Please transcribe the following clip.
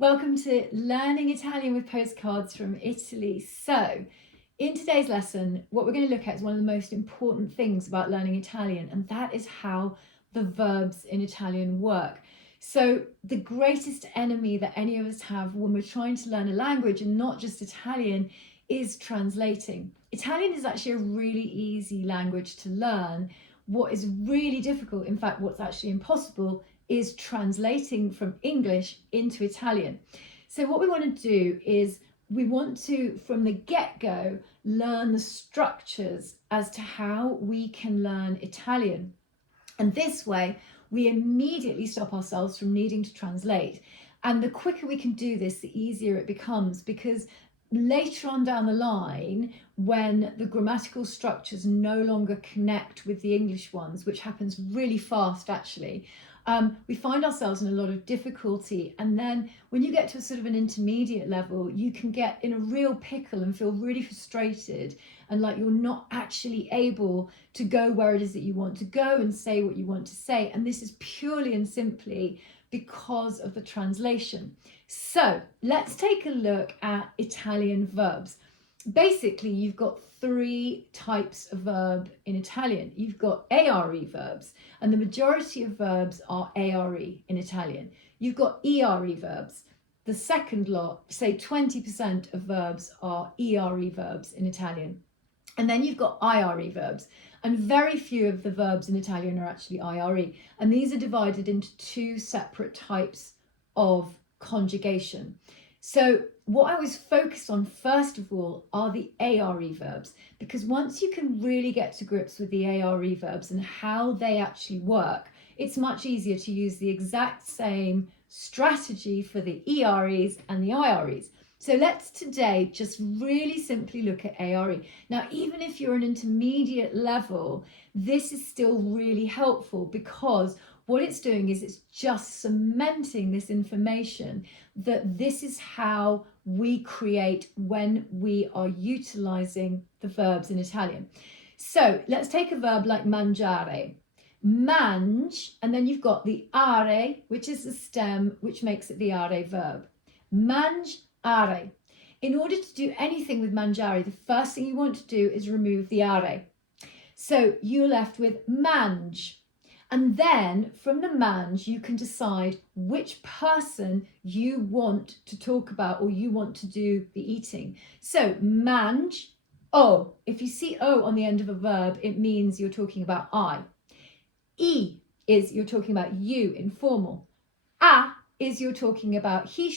Welcome to Learning Italian with Postcards from Italy. So, in today's lesson, what we're going to look at is one of the most important things about learning Italian, and that is how the verbs in Italian work. So, the greatest enemy that any of us have when we're trying to learn a language, and not just Italian, is translating. Italian is actually a really easy language to learn. What is really difficult, in fact, what's actually impossible, is translating from English into Italian. So what we want to do is we want to, from the get-go, learn the structures as to how we can learn Italian. And this way, we immediately stop ourselves from needing to translate. And the quicker we can do this, the easier it becomes, because later on down the line, when the grammatical structures no longer connect with the English ones, which happens really fast actually, we find ourselves in a lot of difficulty. And then when you get to a sort of an intermediate level, you can get in a real pickle and feel really frustrated and like you're not actually able to go where it is that you want to go and say what you want to say. And this is purely and simply because of the translation. So let's take a look at Italian verbs. Basically, you've got three types of verb in Italian. You've got ARE verbs, and the majority of verbs are ARE in Italian. You've got ERE verbs. The second lot, say 20% of verbs are ERE verbs in Italian. And then you've got IRE verbs, and very few of the verbs in Italian are actually IRE. And these are divided into two separate types of conjugation. So what I was focused on first of all are the ARE verbs, because once you can really get to grips with the ARE verbs and how they actually work, it's much easier to use the exact same strategy for the EREs and the IREs. So let's today just really simply look at ARE. Now, even if you're an intermediate level, this is still really helpful, because what it's doing is it's just cementing this information that this is how we create when we are utilizing the verbs in Italian. So let's take a verb like mangiare. Mange, and then you've got the are, which is the stem, which makes it the are verb. Mangiare. In order to do anything with mangiare, the first thing you want to do is remove the are. So you're left with mange. And then from the mange, you can decide which person you want to talk about or you want to do the eating. So mange, o. If you see o on the end of a verb, it means you're talking about I. E is you're talking about you, informal. A is you're talking about he,